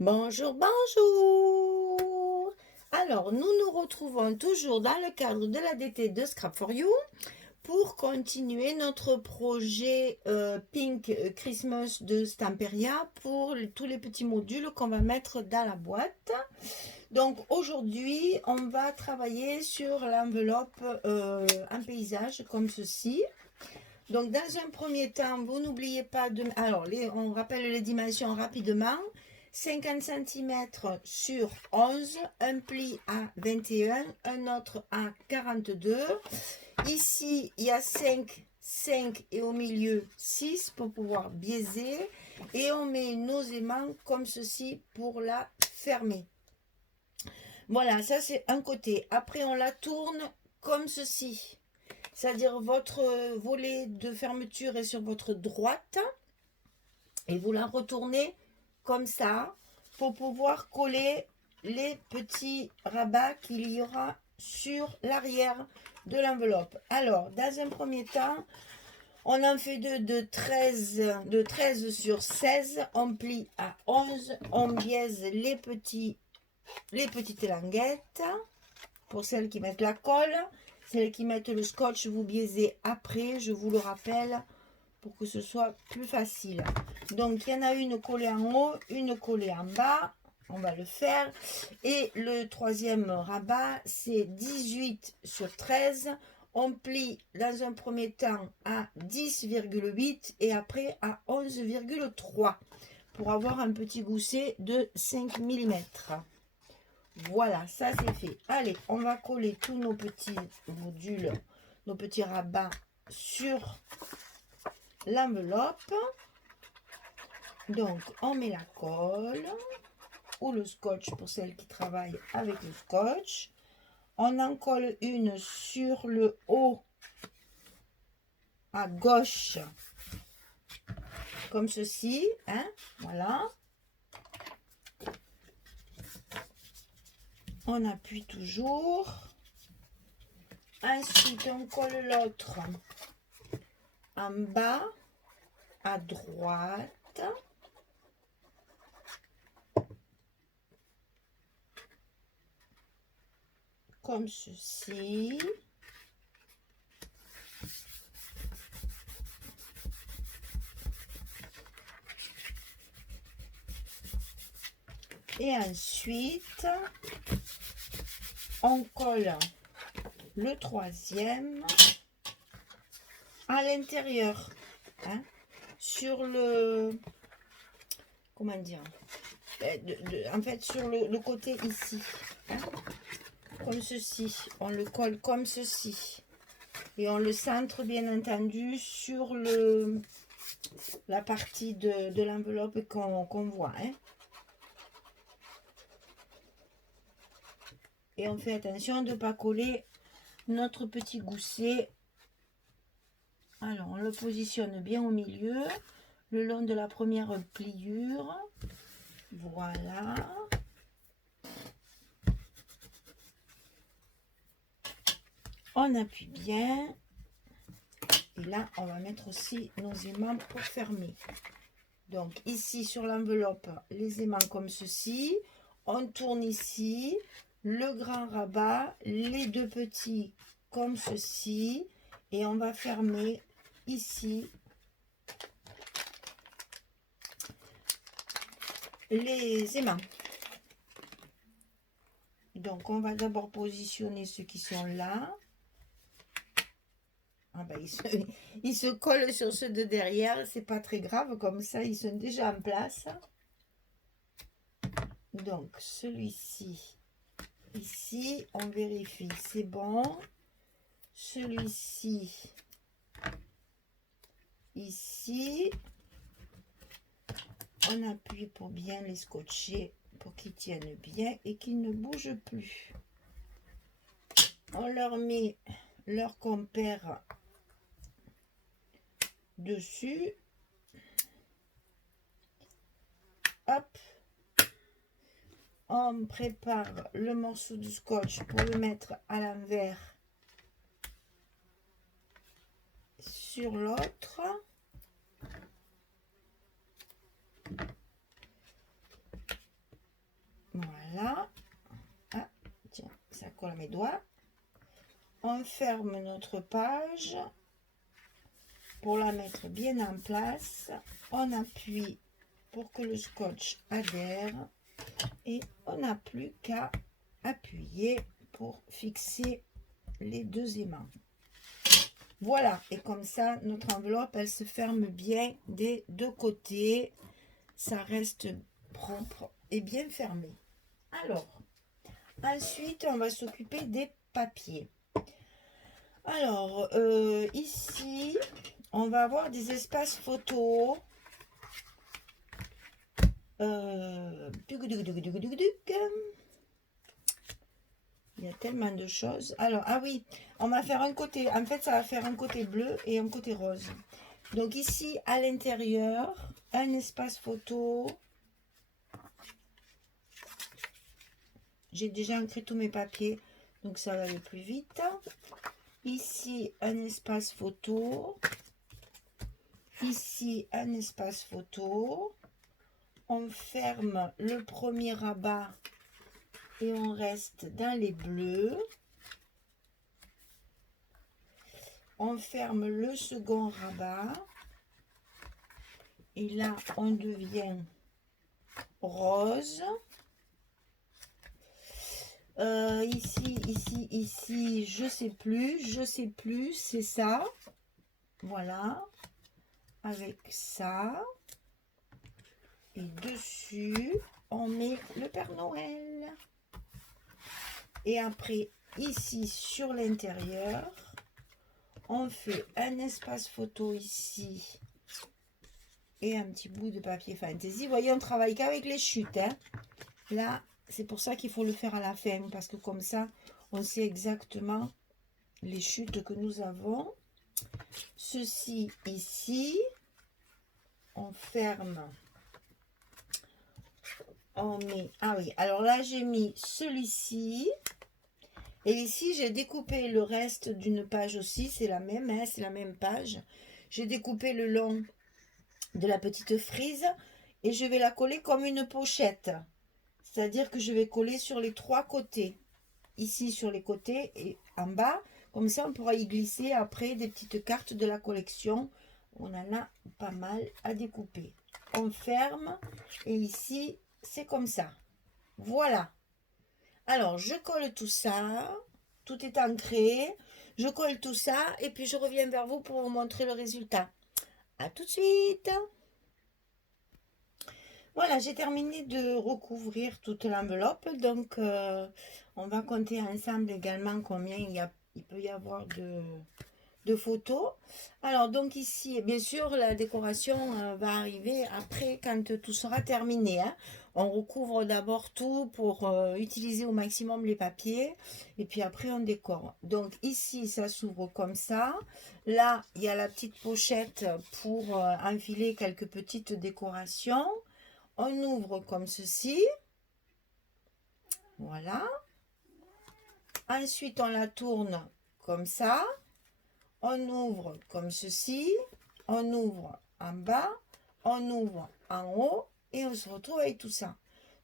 Bonjour, bonjour. Alors, nous nous retrouvons toujours dans le cadre de la DT de Scrap for You pour continuer notre projet Pink Christmas de Stamperia pour tous les petits modules qu'on va mettre dans la boîte. Donc aujourd'hui, on va travailler sur l'enveloppe un paysage comme ceci. Donc dans un premier temps, vous n'oubliez pas de... Alors, on rappelle les dimensions rapidement. 50 cm sur 11, un pli à 21, un autre à 42. Ici, il y a 5 et au milieu 6 pour pouvoir biaiser. Et on met nos aimants comme ceci pour la fermer. Voilà, ça c'est un côté. Après, on la tourne comme ceci. C'est-à-dire votre volet de fermeture est sur votre droite. Et vous la retournez comme ça pour pouvoir coller les petits rabats qu'il y aura sur l'arrière de l'enveloppe. Alors, dans un premier temps, on en fait deux de 13 sur 16, on plie à 11, on biaise les petites languettes. Pour celles qui mettent la colle, celles qui mettent le scotch, vous biaisez après, je vous le rappelle, pour que ce soit plus facile. Donc, il y en a une collée en haut, une collée en bas. On va le faire. Et le troisième rabat, c'est 18 sur 13. On plie dans un premier temps à 10,8 et après à 11,3 pour avoir un petit gousset de 5 mm. Voilà, ça c'est fait. Allez, on va coller tous nos petits modules, nos petits rabats sur l'enveloppe. Donc, on met la colle ou le scotch pour celles qui travaillent avec le scotch. On en colle une sur le haut à gauche, comme ceci. Hein, voilà. On appuie toujours. Ensuite, on colle l'autre en bas, à droite. Comme ceci. Et ensuite, on colle le troisième à l'intérieur, hein, sur le, comment dire, en fait sur le côté ici, hein, comme ceci. On le colle comme ceci et on le centre bien entendu sur la partie de l'enveloppe qu'on voit, hein. Et on fait attention de ne pas coller notre petit gousset. Alors, on le positionne bien au milieu, le long de la première pliure. Voilà. On appuie bien. Et là, on va mettre aussi nos aimants pour fermer. Donc, ici, sur l'enveloppe, les aimants comme ceci. On tourne ici. Le grand rabat, les deux petits comme ceci, et on va fermer ici les aimants. Donc on va d'abord positionner ceux qui sont là. Ah ben, ils se collent sur ceux de derrière, c'est pas très grave, comme ça ils sont déjà en place. Donc celui-ci, ici, on vérifie, c'est bon. Celui-ci, ici, on appuie pour bien les scotcher, pour qu'ils tiennent bien et qu'ils ne bougent plus. On leur met leur compère dessus. Hop. On prépare le morceau de scotch pour le mettre à l'envers sur l'autre. Voilà. Ah, tiens, ça colle à mes doigts. On ferme notre page pour la mettre bien en place. On appuie pour que le scotch adhère et on n'a plus qu'à appuyer pour fixer les deux aimants. Voilà, et comme ça notre enveloppe elle se ferme bien des deux côtés, ça reste propre et bien fermé. Alors ensuite on va s'occuper des papiers. Alors ici on va avoir des espaces photos. Il y a tellement de choses. Alors, ah oui, on va faire un côté, en fait, ça va faire un côté bleu et un côté rose. Donc ici, à l'intérieur, un espace photo. J'ai déjà ancré tous mes papiers, donc ça va aller plus vite. Ici, un espace photo. Ici, un espace photo. On ferme le premier rabat et on reste dans les bleus. On ferme le second rabat et là on devient rose. Ici, je sais plus, c'est ça. Voilà, avec ça. Et dessus, on met le Père Noël. Et après, ici sur l'intérieur, on fait un espace photo ici et un petit bout de papier fantaisie. Vous voyez, on travaille qu'avec les chutes. Hein. Là, c'est pour ça qu'il faut le faire à la fin, parce que comme ça, on sait exactement les chutes que nous avons. Ceci ici, on ferme. On met, ah oui, alors là, j'ai mis celui-ci. Et ici, j'ai découpé le reste d'une page aussi. C'est la même, hein, c'est la même page. J'ai découpé le long de la petite frise et je vais la coller comme une pochette. C'est-à-dire que je vais coller sur les trois côtés. Ici, sur les côtés et en bas. Comme ça, on pourra y glisser après des petites cartes de la collection. On en a pas mal à découper. On ferme et ici, c'est comme ça. Voilà. Alors, je colle tout ça. Tout est ancré. Je colle tout ça et puis je reviens vers vous pour vous montrer le résultat. À tout de suite. Voilà, j'ai terminé de recouvrir toute l'enveloppe. Donc, on va compter ensemble également combien il peut y avoir de photos. Alors, donc ici, bien sûr, la décoration va arriver après quand tout sera terminé. Hein. On recouvre d'abord tout pour utiliser au maximum les papiers. Et puis après, on décore. Donc ici, ça s'ouvre comme ça. Là, il y a la petite pochette pour enfiler quelques petites décorations. On ouvre comme ceci. Voilà. Ensuite, on la tourne comme ça. On ouvre comme ceci. On ouvre en bas. On ouvre en haut. Et on se retrouve avec tout ça.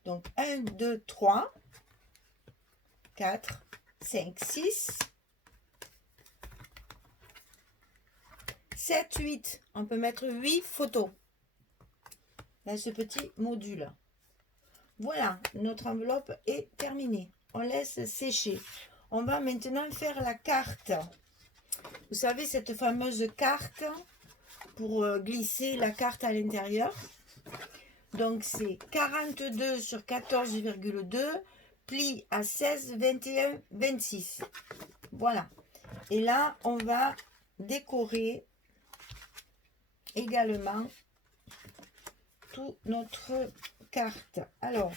Donc, 1, 2, 3, 4, 5, 6, 7, 8. On peut mettre 8 photos dans ce petit module. Voilà, notre enveloppe est terminée. On laisse sécher. On va maintenant faire la carte. Vous savez, cette fameuse carte pour glisser la carte à l'intérieur. Donc, c'est 42 sur 14,2, pli à 16, 21, 26. Voilà. Et là, on va décorer également toute notre carte. Alors,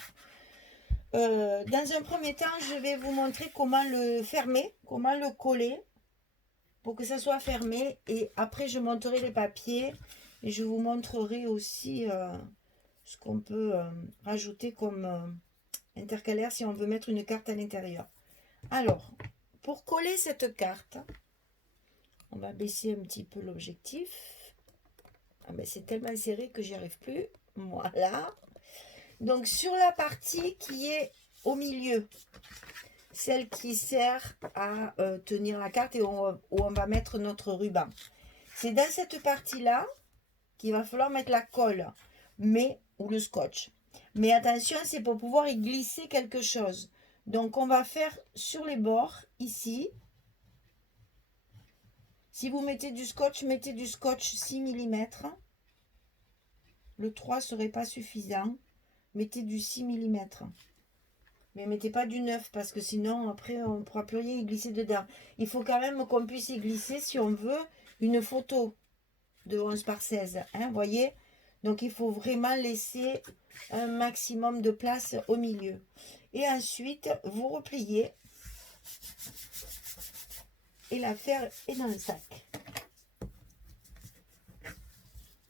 dans un premier temps, je vais vous montrer comment le fermer, comment le coller pour que ça soit fermé. Et après, je monterai les papiers et je vous montrerai aussi ce qu'on peut rajouter comme intercalaire si on veut mettre une carte à l'intérieur. Alors, pour coller cette carte, on va baisser un petit peu l'objectif. Ah ben, c'est tellement serré que j'y arrive plus. Voilà. Donc, sur la partie qui est au milieu, celle qui sert à tenir la carte et où on va mettre notre ruban. C'est dans cette partie-là qu'il va falloir mettre la colle, ou le scotch. Mais attention, c'est pour pouvoir y glisser quelque chose. Donc, on va faire sur les bords, ici. Si vous mettez du scotch 6 mm. Le 3 serait pas suffisant. Mettez du 6 mm. Mais mettez pas du 9 parce que sinon, après, on ne pourra plus rien y glisser dedans. Il faut quand même qu'on puisse y glisser, si on veut, une photo de 11 par 16. Hein, voyez? Donc, il faut vraiment laisser un maximum de place au milieu. Et ensuite, vous repliez. Et l'affaire est dans le sac.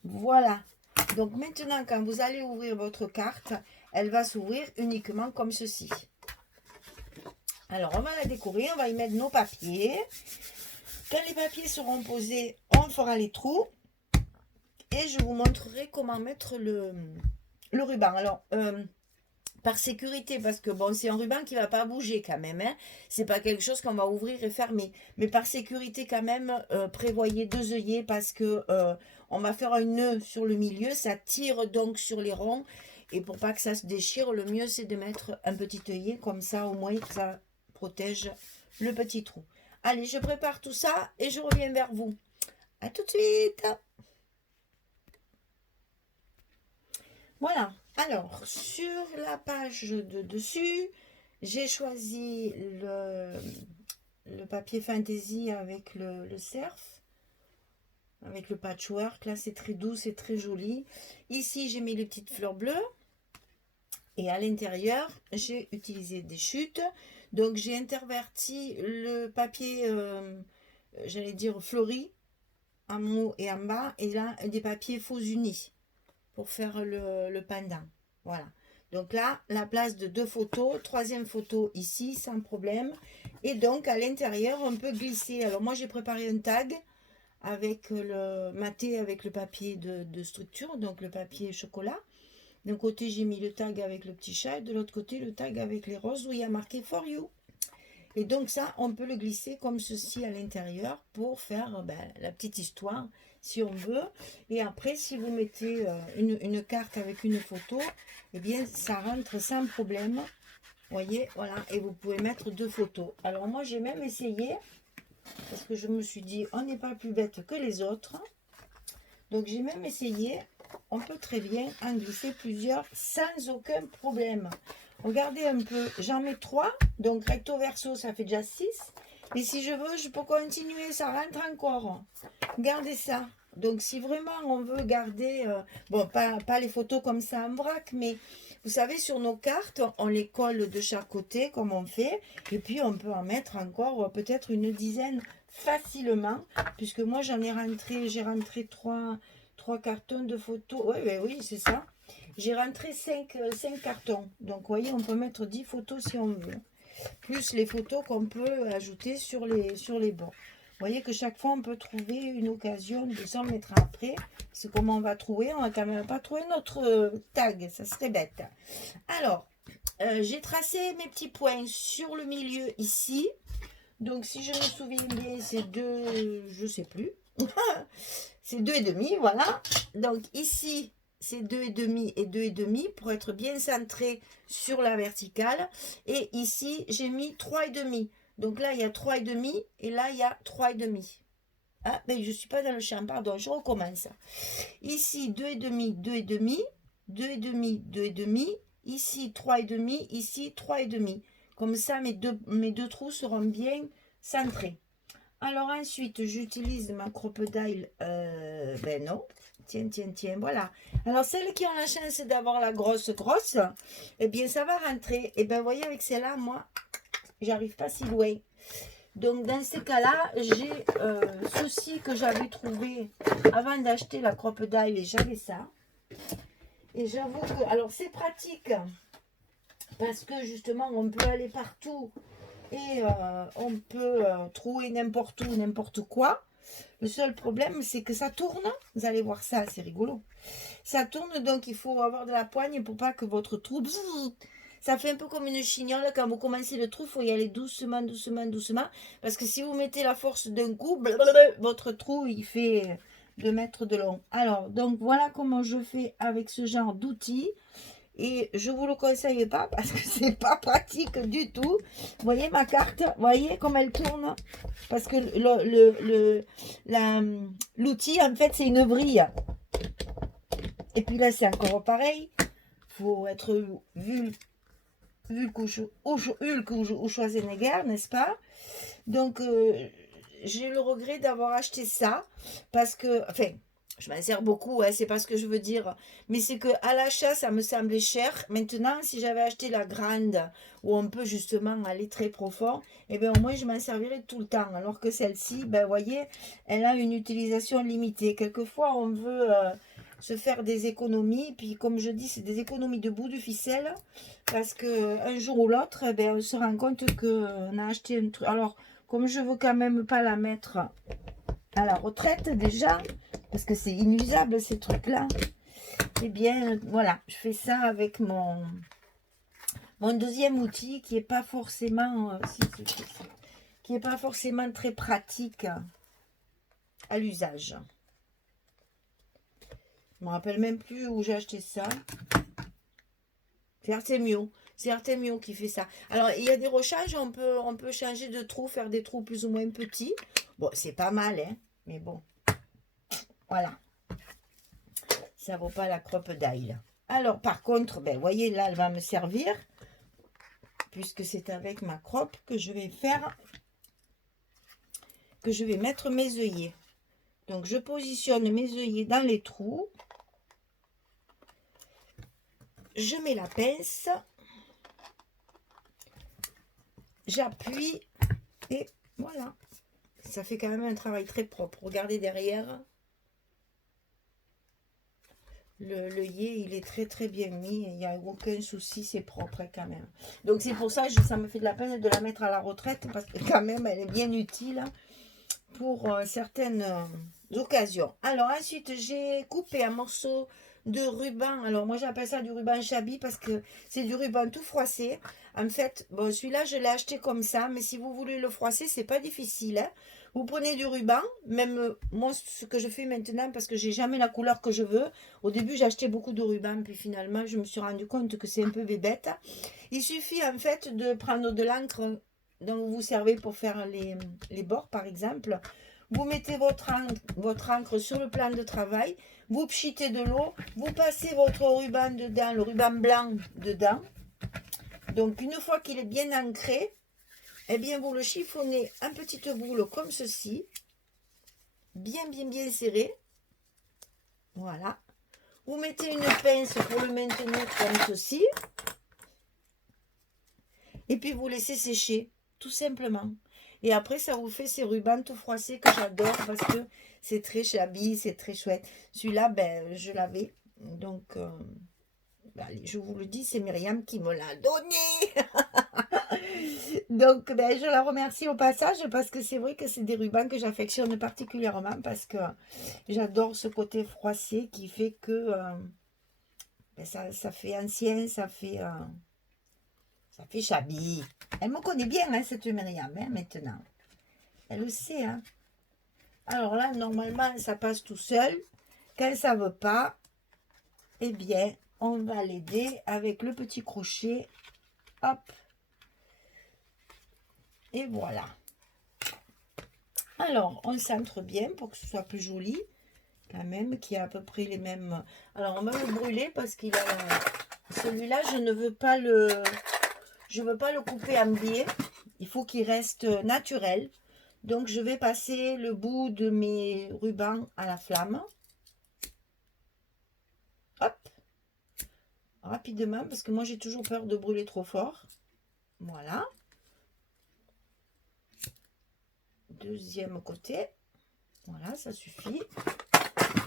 Voilà. Donc, maintenant, quand vous allez ouvrir votre carte, elle va s'ouvrir uniquement comme ceci. Alors, on va la décorer. On va y mettre nos papiers. Quand les papiers seront posés, on fera les trous. Et je vous montrerai comment mettre le ruban. Alors, par sécurité, parce que bon, c'est un ruban qui ne va pas bouger quand même. Hein. C'est pas quelque chose qu'on va ouvrir et fermer. Mais par sécurité quand même, prévoyez 2 œillets parce que on va faire un nœud sur le milieu. Ça tire donc sur les ronds. Et pour pas que ça se déchire, le mieux c'est de mettre un petit œillet. Comme ça, au moins, ça protège le petit trou. Allez, je prépare tout ça et je reviens vers vous. À tout de suite. Voilà. Alors, sur la page de dessus, j'ai choisi le papier fantaisie avec le cerf, avec le patchwork. Là, c'est très doux, c'est très joli. Ici, j'ai mis les petites fleurs bleues. Et à l'intérieur, j'ai utilisé des chutes. Donc, j'ai interverti le papier, j'allais dire fleuri, en haut et en bas. Et là, des papiers faux unis pour faire le pendant. Voilà. Donc là, la place de 2 photos. 3e photo ici, sans problème. Et donc, à l'intérieur, on peut glisser. Alors, moi, j'ai préparé un tag avec le maté, avec le papier de structure, donc le papier chocolat. D'un côté, j'ai mis le tag avec le petit chat. Et de l'autre côté, le tag avec les roses où il y a marqué « For you ». Et donc ça, on peut le glisser comme ceci à l'intérieur pour faire la petite histoire, si on veut. Et après, si vous mettez une carte avec une photo, eh bien, ça rentre sans problème. Vous voyez, voilà. Et vous pouvez mettre 2 photos. Alors moi, j'ai même essayé, parce que je me suis dit, on n'est pas plus bête que les autres. Donc, j'ai même essayé. On peut très bien en glisser plusieurs sans aucun problème. Regardez un peu, j'en mets 3, donc recto verso, ça fait déjà 6. Et si je veux, je peux continuer, ça rentre encore. Regardez ça. Donc, si vraiment on veut garder, bon, pas les photos comme ça en vrac, mais vous savez, sur nos cartes, on les colle de chaque côté, comme on fait. Et puis, on peut en mettre encore peut-être une dizaine facilement, puisque moi, j'ai rentré 3 cartons de photos. Oui, c'est ça. J'ai rentré 5 cartons. Donc, vous voyez, on peut mettre 10 photos si on veut. Plus les photos qu'on peut ajouter sur les bords. Vous voyez que chaque fois, on peut trouver une occasion de s'en mettre après. C'est comment on va trouver. On va quand même pas trouver notre tag. Ça serait bête. Alors, j'ai tracé mes petits points sur le milieu ici. Donc, si je me souviens bien, c'est 2, je sais plus. C'est 2,5, voilà. Donc, ici, c'est 2,5 et 2,5 pour être bien centré sur la verticale. Et ici, j'ai mis 3,5. Donc là, il y a 3,5 et là, il y a 3,5. Ah, mais je ne suis pas dans le champ, pardon, je recommence. Ici, 2,5, 2,5, 2,5, 2,5. Ici, 3,5, ici, 3,5. Comme ça, mes deux trous seront bien centrés. Alors ensuite, j'utilise ma crocodile. Non. Tiens, voilà. Alors, celles qui ont la chance d'avoir la grosse, eh bien, ça va rentrer. Et bien, vous voyez, avec celle-là, moi, j'arrive pas si loin. Donc, dans ces cas-là, j'ai ceci que j'avais trouvé avant d'acheter la crocodile et j'avais ça. Et j'avoue que, alors, c'est pratique parce que, justement, on peut aller partout et on peut trouver n'importe où, n'importe quoi. Le seul problème, c'est que ça tourne. Vous allez voir ça, c'est rigolo. Ça tourne, donc il faut avoir de la poigne pour pas que votre trou, ça fait un peu comme une chignole. Quand vous commencez le trou, il faut y aller doucement, doucement, doucement. Parce que si vous mettez la force d'un coup, blablabla, votre trou, il fait 2 mètres de long. Alors, donc voilà comment je fais avec ce genre d'outil. Et je ne vous le conseille pas parce que c'est pas pratique du tout. Vous voyez ma carte? Vous voyez comme elle tourne? Parce que l'outil, en fait, c'est une vrille. Et puis là, c'est encore pareil. Il faut être Hulk ou Schwarzenegger, n'est-ce pas? Donc, j'ai le regret d'avoir acheté ça parce que, enfin, je m'en sers beaucoup, hein, c'est pas ce que je veux dire, mais c'est que à l'achat, ça me semblait cher. Maintenant, si j'avais acheté la grande où on peut justement aller très profond, eh bien, au moins, je m'en servirais tout le temps. Alors que celle-ci, ben, vous voyez, elle a une utilisation limitée. Quelquefois, on veut se faire des économies, puis comme je dis, c'est des économies de bout de ficelle, parce que un jour ou l'autre, eh ben, on se rend compte qu'on a acheté un truc. Alors, comme je veux quand même pas la mettre à la retraite déjà, parce que c'est inusable ces trucs-là, eh bien, voilà, je fais ça avec mon deuxième outil qui est pas forcément, qui est pas forcément très pratique à l'usage. Je me rappelle même plus où j'ai acheté ça. C'est Artemio. C'est Artemio qui fait ça. Alors, il y a des rechanges, on peut changer de trou, faire des trous plus ou moins petits. Bon, c'est pas mal, hein, mais bon. Voilà. Ça vaut pas la croppe d'ail. Alors, par contre, ben, voyez, là, elle va me servir. Puisque c'est avec ma croppe que je vais faire, que je vais mettre mes œillets. Donc, je positionne mes œillets dans les trous. Je mets la pince. J'appuie. Et voilà. Ça fait quand même un travail très propre. Regardez derrière. L'œillet, il est très très bien mis. Il n'y a aucun souci, c'est propre quand même. Donc c'est pour ça que ça me fait de la peine de la mettre à la retraite. Parce que quand même, elle est bien utile pour certaines occasions. Alors ensuite, j'ai coupé un morceau de ruban. Alors moi, j'appelle ça du ruban chabi parce que c'est du ruban tout froissé. En fait, bon, celui-là, je l'ai acheté comme ça. Mais si vous voulez le froisser, c'est pas difficile, hein. Vous prenez du ruban, même moi ce que je fais maintenant parce que j'ai jamais la couleur que je veux. Au début j'ai acheté beaucoup de ruban, puis finalement je me suis rendu compte que c'est un peu bébête. Il suffit en fait de prendre de l'encre dont vous vous servez pour faire les bords par exemple. Vous mettez votre encre sur le plan de travail, vous pchitez de l'eau, vous passez votre ruban dedans, le ruban blanc dedans. Donc une fois qu'il est bien ancré, eh bien, vous le chiffonnez en petite boule comme ceci. Bien, bien, bien serré. Voilà. Vous mettez une pince pour le maintenir comme ceci. Et puis, vous laissez sécher, tout simplement. Et après, ça vous fait ces rubans tout froissés que j'adore parce que c'est très shabby, c'est très chouette. Celui-là, ben, je l'avais. Donc, allez, je vous le dis, c'est Myriam qui me l'a donné. Donc, ben, je la remercie au passage parce que c'est vrai que c'est des rubans que j'affectionne particulièrement parce que j'adore ce côté froissé qui fait que ben, ça fait ancien, ça fait shabby. Elle me connaît bien, hein, cette Myriam, hein, maintenant. Elle le sait. Hein. Alors là, normalement, ça passe tout seul. Quand ça ne veut pas, eh bien, on va l'aider avec le petit crochet. Hop. Et voilà. Alors, on centre bien pour que ce soit plus joli. Quand même, qui a à peu près les mêmes... Alors, on va le brûler parce qu'il a... Celui-là, je ne veux pas le... Je veux pas le couper en biais. Il faut qu'il reste naturel. Donc, je vais passer le bout de mes rubans à la flamme. Hop. Rapidement, parce que moi, j'ai toujours peur de brûler trop fort. Voilà. Deuxième côté. Voilà, ça suffit.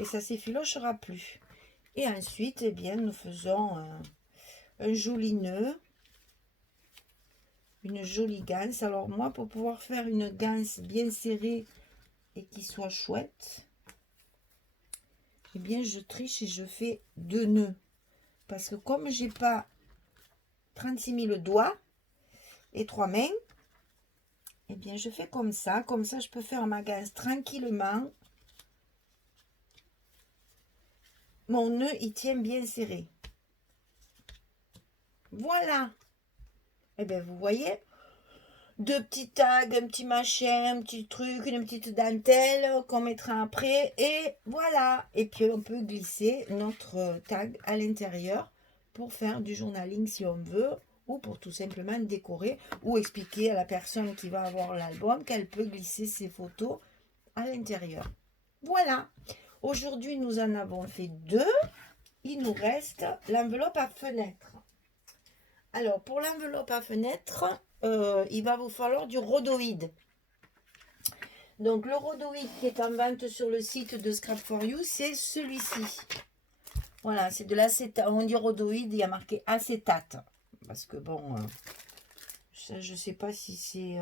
Et ça s'effilochera plus. Et ensuite, eh bien, nous faisons un joli nœud. Une jolie ganse. Alors moi, pour pouvoir faire une ganse bien serrée et qui soit chouette, eh bien, je triche et je fais 2 nœuds. Parce que comme j'ai pas 36 000 doigts et 3 mains. Eh bien, je fais comme ça je peux faire ma gaze tranquillement. Mon nœud, il tient bien serré. Voilà. Eh bien, vous voyez, deux petits tags, un petit machin, un petit truc, une petite dentelle qu'on mettra après. Et voilà. Et puis, on peut glisser notre tag à l'intérieur pour faire du journaling si on veut, ou pour tout simplement décorer, ou expliquer à la personne qui va avoir l'album qu'elle peut glisser ses photos à l'intérieur. Voilà. Aujourd'hui, nous en avons fait 2. Il nous reste l'enveloppe à fenêtre. Alors, pour l'enveloppe à fenêtre, il va vous falloir du rhodoïde. Donc, le rhodoïde qui est en vente sur le site de Scrap4You, c'est celui-ci. Voilà, c'est de l'acétate. On dit rhodoïde, il y a marqué acétate. Parce que bon, ça, je ne sais pas si c'est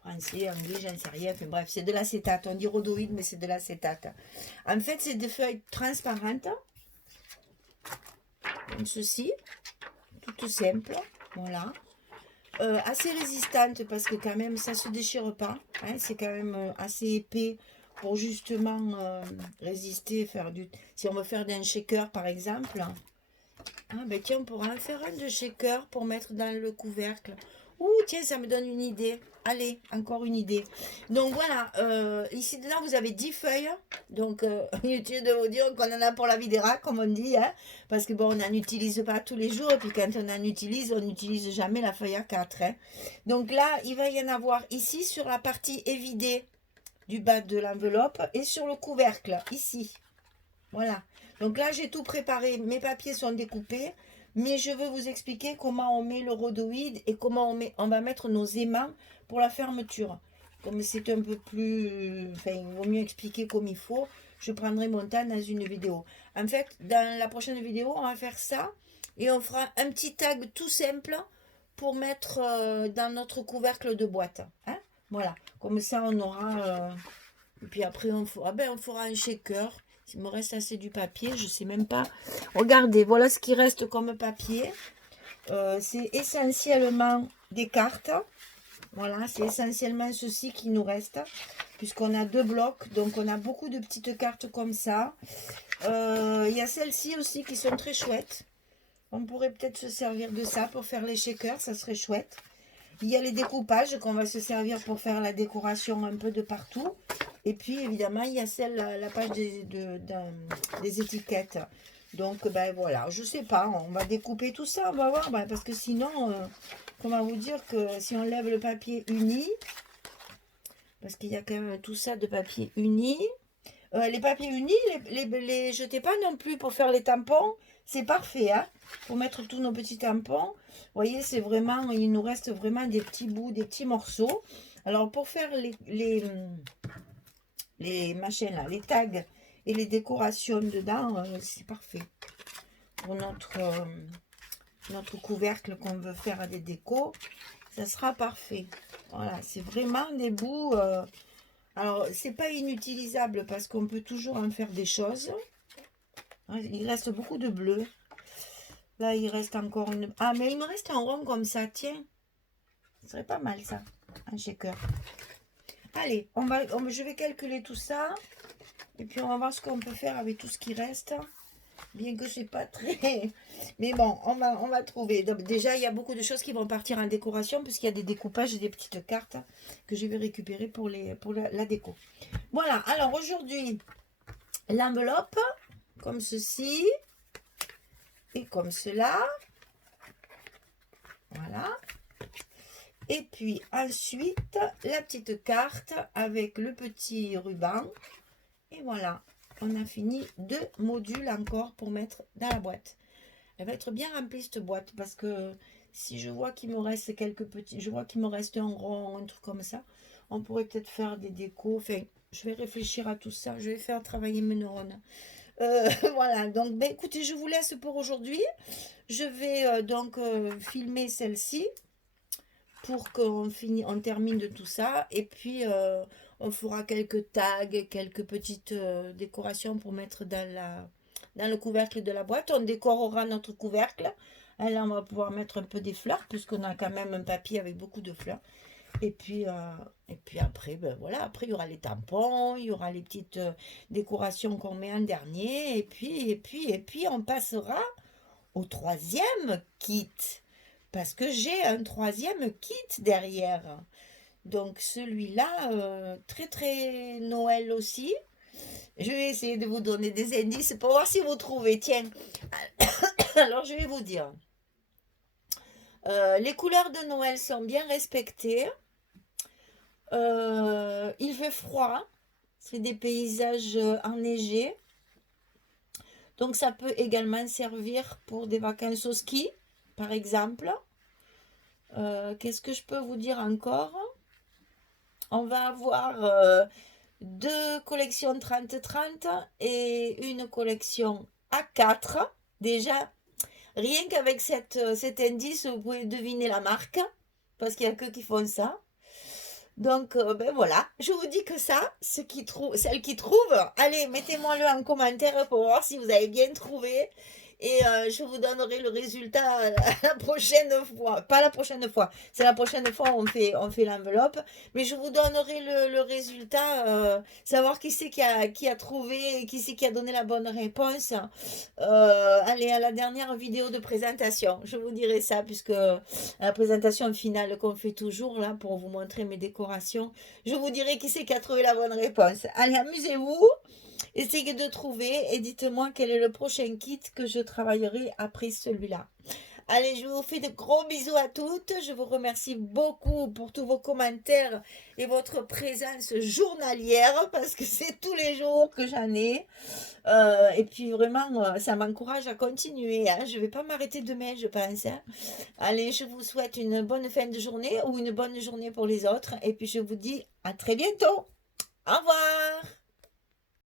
français, anglais, j'en sais rien. Enfin bref, c'est de l'acétate. On dit rhodoïde, mais c'est de l'acétate. En fait, c'est des feuilles transparentes. Comme ceci. Toutes simples. Voilà. Assez résistante parce que quand même, ça ne se déchire pas. Hein, c'est quand même assez épais pour justement résister. Si on veut faire d'un shaker, par exemple. Ah ben tiens, on pourra en faire un de shaker pour mettre dans le couvercle. Ouh, tiens, ça me donne une idée. Allez, encore une idée. Donc voilà, ici dedans, vous avez 10 feuilles. Donc, inutile de vous dire qu'on en a pour la vie des rats, comme on dit. Hein, parce que bon, on n'en utilise pas tous les jours. Et puis quand on en utilise, on n'utilise jamais la feuille à 4. Hein. Donc là, il va y en avoir ici sur la partie évidée du bas de l'enveloppe et sur le couvercle, ici. Voilà. Donc là, j'ai tout préparé. Mes papiers sont découpés. Mais je veux vous expliquer comment on met le rhodoïde et comment on va mettre nos aimants pour la fermeture. Comme c'est un peu plus... Enfin, il vaut mieux expliquer comme il faut. Je prendrai mon temps dans une vidéo. En fait, dans la prochaine vidéo, on va faire ça. Et on fera un petit tag tout simple pour mettre dans notre couvercle de boîte. Hein, voilà. Comme ça, on aura... Et puis après, on fera un shaker. Il me reste assez du papier, je ne sais même pas. Regardez, voilà ce qui reste comme papier. C'est essentiellement des cartes. Voilà, c'est essentiellement ceci qui nous reste. Puisqu'on a 2 blocs, donc on a beaucoup de petites cartes comme ça. Il y a celles-ci aussi qui sont très chouettes. On pourrait peut-être se servir de ça pour faire les shakers, ça serait chouette. Il y a les découpages qu'on va se servir pour faire la décoration un peu de partout. Et puis, évidemment, il y a la page des étiquettes. Donc, ben voilà, je sais pas, on va découper tout ça, on va voir. Ben, parce que sinon, comment vous dire que si on lève le papier uni, parce qu'il y a quand même tout ça de papier uni. Les papiers unis, les jetez pas non plus pour faire les tampons. C'est parfait, hein, pour mettre tous nos petits tampons. Vous voyez, c'est vraiment, il nous reste vraiment des petits bouts, des petits morceaux. Alors, pour faire les machins là, les tags et les décorations dedans, c'est parfait. Pour notre couvercle qu'on veut faire à des décos, ça sera parfait. Voilà, c'est vraiment des bouts... alors, c'est pas inutilisable parce qu'on peut toujours en faire des choses. Il reste beaucoup de bleu. Là, il reste encore une... Ah, mais il me reste un rond comme ça, tiens. Ce serait pas mal, ça, un shaker. Allez, je vais calculer tout ça. Et puis, on va voir ce qu'on peut faire avec tout ce qui reste. Bien que c'est pas très... Mais bon, on va trouver. Donc, déjà, il y a beaucoup de choses qui vont partir en décoration puisqu'il y a des découpages et des petites cartes que je vais récupérer pour la déco. Voilà, alors aujourd'hui, l'enveloppe, comme ceci et comme cela. Voilà. Et puis ensuite, la petite carte avec le petit ruban. Et voilà, on a fini 2 modules encore pour mettre dans la boîte. Elle va être bien remplie cette boîte parce que si je vois qu'il me reste quelques petits, je vois qu'il me reste un rond, un truc comme ça, on pourrait peut-être faire des décos. Enfin, je vais réfléchir à tout ça, je vais faire travailler mes neurones. Voilà, donc ben, écoutez, je vous laisse pour aujourd'hui. Je vais donc filmer celle-ci pour qu'on termine de tout ça. Et puis, on fera quelques tags, quelques petites décorations pour mettre dans le couvercle de la boîte. On décorera notre couvercle Là, on va pouvoir mettre un peu des fleurs, puisqu'on a quand même un papier avec beaucoup de fleurs. Et puis après, ben voilà, après il y aura les tampons, il y aura les petites décorations qu'on met en dernier, et puis on passera au troisième kit, parce que j'ai un troisième kit derrière. Donc celui-là, très très Noël aussi. Je vais essayer de vous donner des indices pour voir si vous trouvez. Tiens, alors je vais vous dire. Les couleurs de Noël sont bien respectées. Il fait froid. C'est des paysages enneigés. Donc ça peut également servir pour des vacances au ski, par exemple. Qu'est-ce que je peux vous dire encore? On va avoir deux collections 30-30 et une collection A4. Déjà, rien qu'avec cet indice, vous pouvez deviner la marque, parce qu'il n'y a que qui font ça. Donc, ben voilà, je vous dis que ça, celles qui trouvent, allez, mettez-moi-le en commentaire pour voir si vous avez bien trouvé. Et je vous donnerai le résultat la prochaine fois. Pas la prochaine fois, c'est la prochaine fois on fait l'enveloppe. Mais je vous donnerai le résultat, savoir qui c'est qui a trouvé, qui c'est qui a donné la bonne réponse. Allez, à la dernière vidéo de présentation, je vous dirai ça, puisque la présentation finale qu'on fait toujours là pour vous montrer mes décorations, je vous dirai qui c'est qui a trouvé la bonne réponse. Allez, amusez-vous. Essayez de trouver et dites-moi quel est le prochain kit que je travaillerai après celui-là. Allez, je vous fais de gros bisous à toutes. Je vous remercie beaucoup pour tous vos commentaires et votre présence journalière, parce que c'est tous les jours que j'en ai. Et puis vraiment, ça m'encourage à continuer, hein. Je ne vais pas m'arrêter demain, je pense, hein. Allez, je vous souhaite une bonne fin de journée ou une bonne journée pour les autres. Et puis je vous dis à très bientôt. Au revoir.